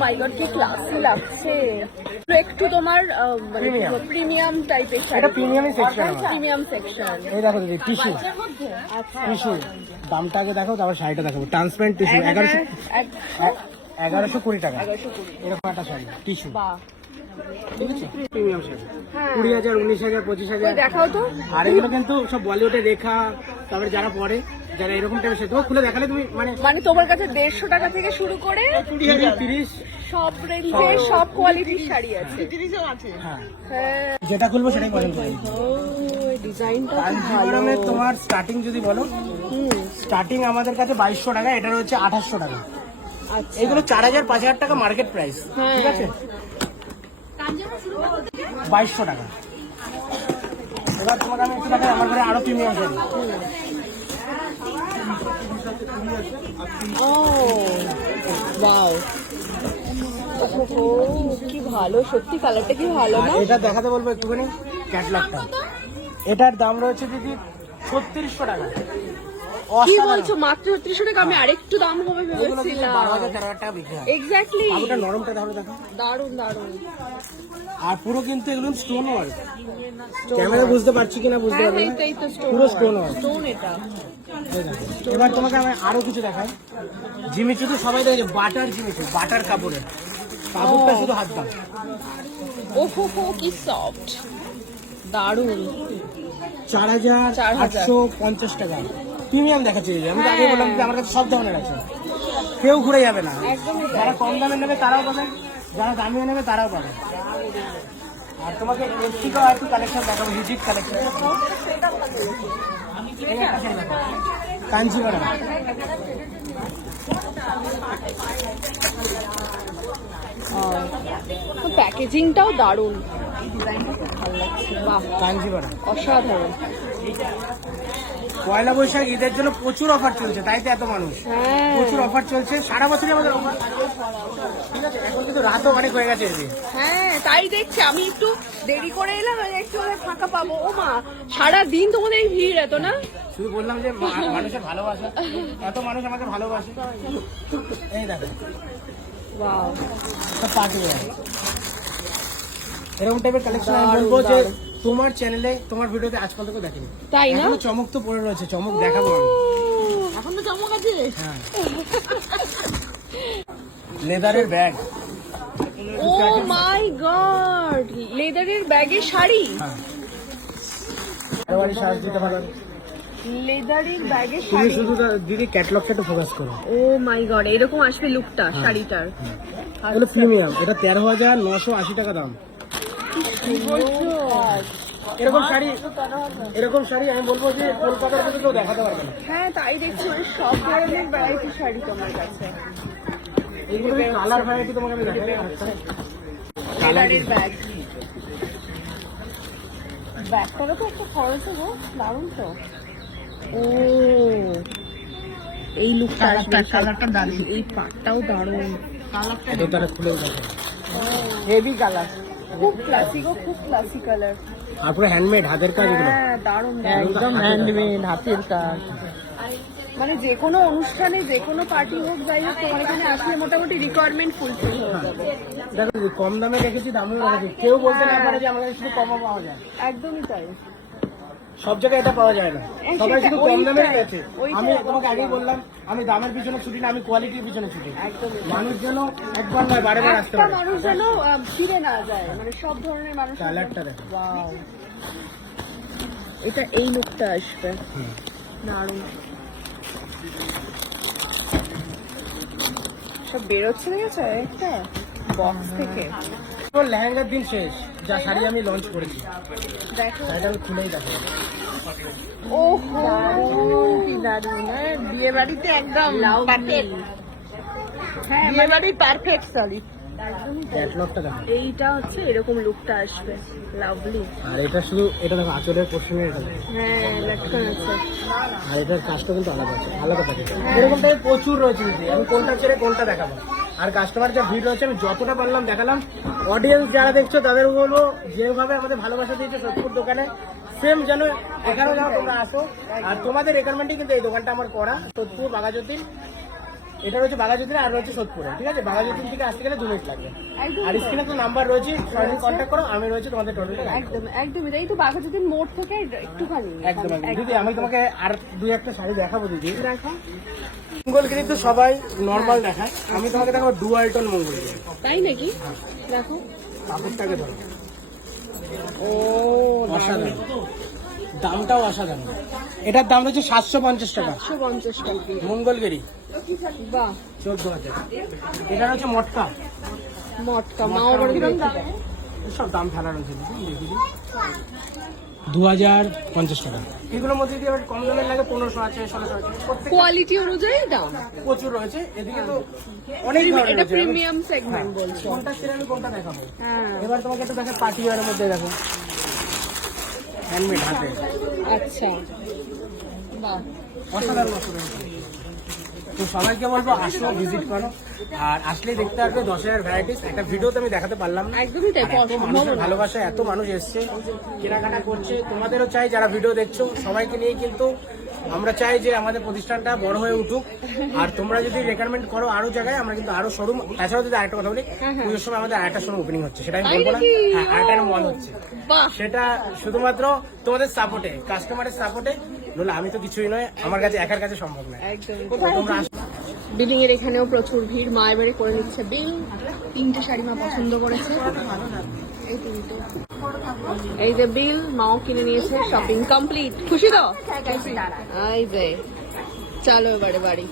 মাই god, কি classy লাগছে। একটু তোমার প্রিমিয়াম টাইপের শাড়ি। এটা প্রিমিয়ামই সেকশন, প্রিমিয়াম সেকশন। এই দেখো দিদি টিস্যু, টিস্যু দামটা আগে দেখো, তারপর শাড়িটা দেখাবো। ট্রান্সপারেন্ট টিস্যু 1120 টাকা। এরকম একটা শাড়ি টিস্যু, ঠিক আছে, প্রিমিয়াম শাড়ি 20,000, 19,000, 25,000 দেখাও তো। আর এগুলো কিন্তু সব বলিউডের রেখা, তারপরে যারা পরে, যারা এরকম টাইপের শাড়ি তোমার খুলে দেখালে তুমি মানে তোমার কাছে 150 টাকা থেকে শুরু করে 30 সব রেঞ্জে সব কোয়ালিটির শাড়ি আছে। হ্যাঁ, হ্যাঁ, যেটা খুলবো সেটাই পছন্দ করবে। ডিজাইনটা কাঞ্জিভারমে তোমার স্টার্টিং যদি বলো, স্টার্টিং আমাদের কাছে 2200 টাকা, এটার হচ্ছে 2800 টাকা। এগুলো 4000, 5000 টাকা মার্কেট প্রাইস, ঠিক আছে, 2200 টাকা। এবার তোমাকে আমি একটু দেখাই আমার ঘরে আরো প্রিমিয়াম শাড়ি। ও ওয়াও, কি ভালো, সত্যি কালারটা কি ভালো না? এটা দেখাতে বলবো একটুখানি ক্যাটলগটা। এটার দাম রয়েছে দিদি 3600 টাকা। কি বলছো, মাত্র 3600 টাকা? আমি আরেকটু দাম হবে ভেবেছিলাম। 12,000-13,000 টাকা বিক্রি হয়। এক্স্যাক্টলি, বাবুটা নরমটা তাহলে দেখো, দারুন দারুন। আর পুরো কিন্তু এগুলো স্টোন ওয়ার্ক। ক্যামেরা বুঝতে পারছি কিনা বুঝতে পারবে না, এটাই তো পুরো স্টোন ওয়ার্ক। স্টোন এটা। এবার তোমাকে আমি আরো কিছু দেখাই। জিমিচু তো সবাই দেখে, বাটার জিমিচু, বাটার কাপড়ের, কাপড়টা শুধু হাত দাম। ওহো হো, কি সফট, দারুন। 4,850 টাকা প্রিমিয়াম দেখাচ্ছি। আমি তো আগে বললাম যে আমার কাছে সব ধরনের আছে, কেউ ঘুরে যাবে না। যারা কম দামে নেবে তারাও পাবে, যারা দামিও নেবে তারাও পাবে। আর তোমাকে এর থেকেও একটু কালেকশন দেখাবো, হিউজ কালেকশন। কাঞ্জিভারম, প্যাকেজিংটাও দারুন, ডিজাইনটা খুব ভালো লাগছে। বাহ, কাঞ্জিভারম অসাধারণ। পয়লা বৈশাখ ঈদের জন্য প্রচুর অফার চলছে, তাই তো এত মানুষ। প্রচুর অফার চলছে, সারা বছরই আমাদের অফার, ঠিক আছে। এখন কিন্তু রাতও অনেক হয়ে গেছে এদিকে। হ্যাঁ, তাই দেখছি, আমি একটু দেরি করে এলাম, একটু ফাঁকা পাবো। ও মা, সারা দিন তোমাদের এই ভিড় এত না? শুধু বললাম যে মানুষের ভালোবাসা, এত মানুষ আমাকে ভালোবাসে। এই দেখো, ওয়াও, সব পার্টি ওয়্যার, এরকম টাইপের কালেকশন আমি বলবো যে তোমার চ্যানেলে, তোমার ভিডিওতে আজ পর্যন্ত দেখেনি। তাই না? এখনো চমক তো পড়ে রয়েছে, চমক দেখাবো আমি। এখন তো চমক আছে। হ্যাঁ, লেদারের ব্যাগ, ও মাই গড, লেদারের ব্যাগের শাড়ি। হ্যাঁ, বাড়ি সাজ দিতে পারো। লেদারের ব্যাগের তুমি শাড়ি। শুধু দিদি ক্যাটলগটা একটু ফোকাস করো। ও মাই গড, এরকম আসবে লুকটা শাড়িটার। এগুলো প্রিমিয়াম, এটা 13,980 টাকা দাম। কি বলছো? এরকম শাড়ি আমি বলবো যে কলকাতার মধ্যে কেউ দেখাতে পারবে না। হ্যাঁ, তাই দেখছি, মানে সব ধরনের ভ্যারাইটি শাড়ি তোমার কাছে। এইগুলো কালার ভ্যারাইটি তোমাকে আমি দেখাই। লেদারের ব্যাগ, ব্যাগটারও তো একটা খরচ গো, দারুন তো। ও, এই লুকটা, কালারটা দারুণ, এই পাটটাও দারুন। এটা তারা খুলেও দেখে, হেভি কালার, খুব ক্লাসিক, খুব ক্লাসি কালার। আর পুরো হ্যান্ডমেড, হাতের কাজ এগুলো। হ্যাঁ, দারুন, একদম হ্যান্ডমেড, হাতের কাজ। মানে যে কোনো অনুষ্ঠানে, যে কোনো পার্টি হোক, যাই হোক, তোমার এখানে আসলে মোটামুটি রিকোয়ারমেন্ট ফুলফিল হয়ে যাবে। দেখো কম দামে রেখেছি, দামেও রেখেছি, কেউ বলতে না পারে যে আমাদের শুধু কমও পাওয়া যায়। একদমই তাই, সব জায়গায় এটা পাওয়া যায় না, সবাই শুধু কম দামে গেছে। ওইটাই। আমি তোমাকে আগেই বললাম, আমি দামের পিছনে ছুটি না, আমি কোয়ালিটির পিছনে ছুটি। মানুষ যেন একবার নয় বারে আসতে একটা পারে। মানুষ যেন ফিরে না যায়, মানে সব ধরনের মানুষ। কালারটা দেখো, ওয়াও, এটা এই লুকটা আসবে, দারুন। সব বেরোচ্ছে, দেখেছো একটা বক্স থেকে। তোর লেহেঙ্গার দিন শেষ, যা শাড়ি আমি লঞ্চ করেছি, দেখো, শাড়িটা আমি খুলেই দেখো। ওহো, কি দারুন। বিয়ে বাড়িতে একদম পারফেক্ট। হ্যাঁ, বিয়ে বাড়ি পারফেক্ট শাড়ি। ক্যাটলগটা দেখো, এইটা হচ্ছে এরকম লুকটা আসবে, লাভলি। আর এটা শুধু এটা দেখো, আঁচলের পোর্শনে এটা দেখো। হ্যাঁ, লটকন আছে। আর এটার কাজটা কিন্তু আলাদা আছে, আলাদা থাকে। এরকম টাইপের প্রচুর রয়েছে দিদি, আমি কোনটা ছেড়ে কোনটা দেখাবো। আর কাস্টমার যা ভিড় রয়েছে, আমি যতটা পারলাম দেখালাম। অডিয়েন্স যারা দেখছো তাদের বলবো, যেভাবে আমাদের ভালোবাসা দিয়েছে সোদপুর দোকানে, সেম যেন এখানেও যেন তোমরা আসো। আর তোমাদের রেকমেন্ডে কিন্তু এই দোকানটা আমার করা, সোদপুর বাঘাযতীন। এটা রয়েছে বাঘাযতীনে আর রয়েছে সোদপুরে, ঠিক আছে? বাঘাযতীন থেকে আসতে গেলে 2 মিনিট লাগবে। একদম আর স্ক্রিনে তো নাম্বার রয়েছে, সরাসরি কন্ট্যাক্ট করো, আমি রয়েছে তোমাদের টোটালটা। একদম একদমই তাই তো, বাঘাযতীন মোড় থেকে একটুখানি। একদম একদম। দিদি আমি তোমাকে আর 2-1টা শাড়ি দেখাবো দিদি। দেখো মঙ্গলগিরি তো সবাই নর্মাল দেখায়, আমি তোমাকে দেখাবো ডুয়াল টোন মঙ্গলগিরি। তাই নাকি? দেখো কাপড়টাকে ধরো, ও অসাধারণ, দামটাও অসাধারণ। এটার দাম রয়েছে 750 টাকা 150 টাকা। মঙ্গলগিরি, বাহ 14,000। এটা হচ্ছে মটকা, মটকা মাও বড় সব দাম ফেলা রয়েছে দেখি 2050 টাকা। এগুলোর মধ্যে যদি আবার কম দামের লাগে 1500 আছে, 1600 আছে, প্রত্যেক কোয়ালিটি অনুযায়ী দাম প্রচুর রয়েছে। এদিকে তো অনেক এটা ধরনের রয়েছে। প্রিমিয়াম সেগমেন্ট বলছো? কোনটা ছেড়ে আমি কোনটা দেখাবো? হ্যাঁ এবার তোমাকে একটু দেখে পার্টি ওয়ারের মধ্যে দেখো, হ্যান্ডমেড হাতে, আচ্ছা বাহ অসাধারণ অসাধারণ। তো সবাইকে বলবো আসো, ভিজিট করো, আর আসলেই দেখতে পারবে 10,000 ভ্যারাইটিস। একটা ভিডিওতে আমি দেখাতে পারলাম না, একদমই তাই। আর এত মানুষের ভালোবাসা, এত মানুষ এসছে কেনাকাটা করছে। তোমাদেরও চাই যারা ভিডিও দেখছো সবাইকে নিয়ে, কিন্তু আমরা চাই যে আমাদের প্রতিষ্ঠানটা বড় হয়ে উঠুক। আর তোমরা যদি রেকমেন্ড করো আরো জায়গায়, আমরা কিন্তু আরো শোরুম, তাছাড়াও যদি আরেকটা কথা বলি, পুজোর সময় আমাদের আরেকটা শোরুম ওপেনিং হচ্ছে, সেটা আমি বলবো না। হ্যাঁ, আরেকটা মল হচ্ছে, বাহ সেটা শুধুমাত্র তোমাদের সাপোর্টে, কাস্টমারের সাপোর্টে। নইলে আমি তো কিছুই নয়, আমার কাছে একার কাছে সম্ভব নয়। একদমই তোমরা বিলিং এর এখানেও প্রচুর ভিড়, মা এবারে করে নিচ্ছে বিল। 3টে শাড়ি মা পছন্দ করেছে, এই 3টে। এই যে বিল, মাও কিনে নিয়েছে, শপিং কমপ্লিট। খুশি তো? এই যে চলো এবারে বাড়ি।